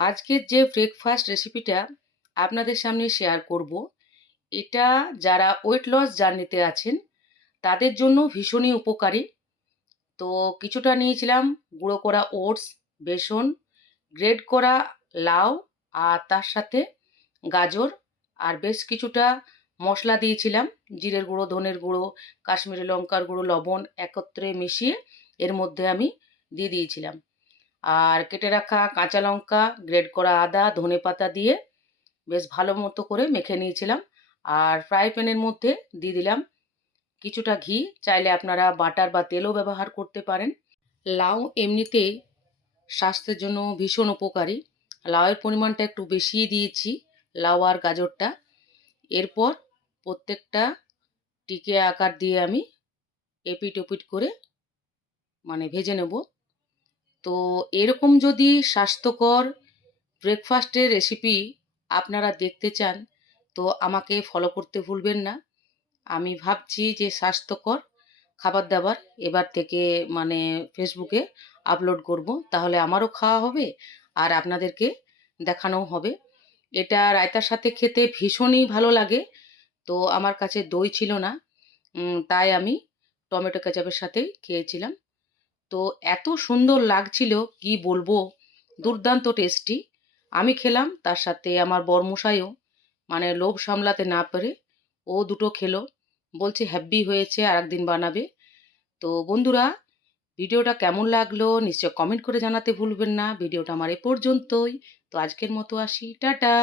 আজকের যে ব্রেকফাস্ট রেসিপিটা আপনাদের সামনে শেয়ার করব, এটা যারা ওয়েট লস জার্নিতে আছেন তাদের জন্য ভীষণই উপকারী। তো কিছুটা নিয়েছিলাম গুঁড়ো করা ওটস, বেসন, গ্রেট করা লাউ আর তার সাথে গাজর আর বেশ কিছুটা মশলা দিয়েছিলাম। জিরের গুঁড়ো, ধনের গুঁড়ো, কাশ্মীরি লঙ্কার গুঁড়ো, লবণ একত্রে মিশিয়ে এর মধ্যে আমি দিয়ে দিয়েছিলাম। আর কেটে রাখা কাঁচা লঙ্কা, গ্রেট করা আদা, ধনেপাতা দিয়ে বেশ ভালো মতো করে মেখে নিয়েছিলাম। আর ফ্রাই প্যানের মধ্যে দিয়ে দিলাম কিছুটা ঘি। চাইলে আপনারা বাটার বা তেলও ব্যবহার করতে পারেন। লাউ এমনিতেই স্বাস্থ্যের জন্য ভীষণ উপকারী। লাউয়ের পরিমাণটা একটু বেশিই দিয়েছি, লাউ আর গাজরটা। এরপর প্রত্যেকটা টিকে আকার দিয়ে আমি এপিট ওপিট করে ভেজে নেব। তো এরকম যদি স্বাস্থ্যকর ব্রেকফাস্টের রেসিপি আপনারা দেখতে চান তো আমাকে ফলো করতে ভুলবেন না। আমি ভাবছি যে স্বাস্থ্যকর খাবার-দাবার এবার থেকে ফেসবুকে আপলোড করব। তাহলে আমারও খাওয়া হবে আর আপনাদেরকে দেখানোও হবে। এটা রায়তার সাথে খেতে ভীষণই ভালো লাগে। তো আমার কাছে দই ছিল না। তাই আমি টমেটো কেচাপের সাথেই খেয়েছিলাম। তো এত সুন্দর লাগছিল কি বলবো! দুর্দান্ত টেস্টি। আমি খেলাম, তার সাথে আমার বরমশাইও লোভ সামলাতে না পেরে ও দুটো খেলো। বলছে হেব্বি হয়েছে, আরেকদিন বানাবে। তো বন্ধুরা, ভিডিওটা কেমন লাগলো নিশ্চয় কমেন্ট করে জানাতে ভুলবেন না। ভিডিওটা আমার এ পর্যন্তই। তো আজকের মতো আসি। টাটা।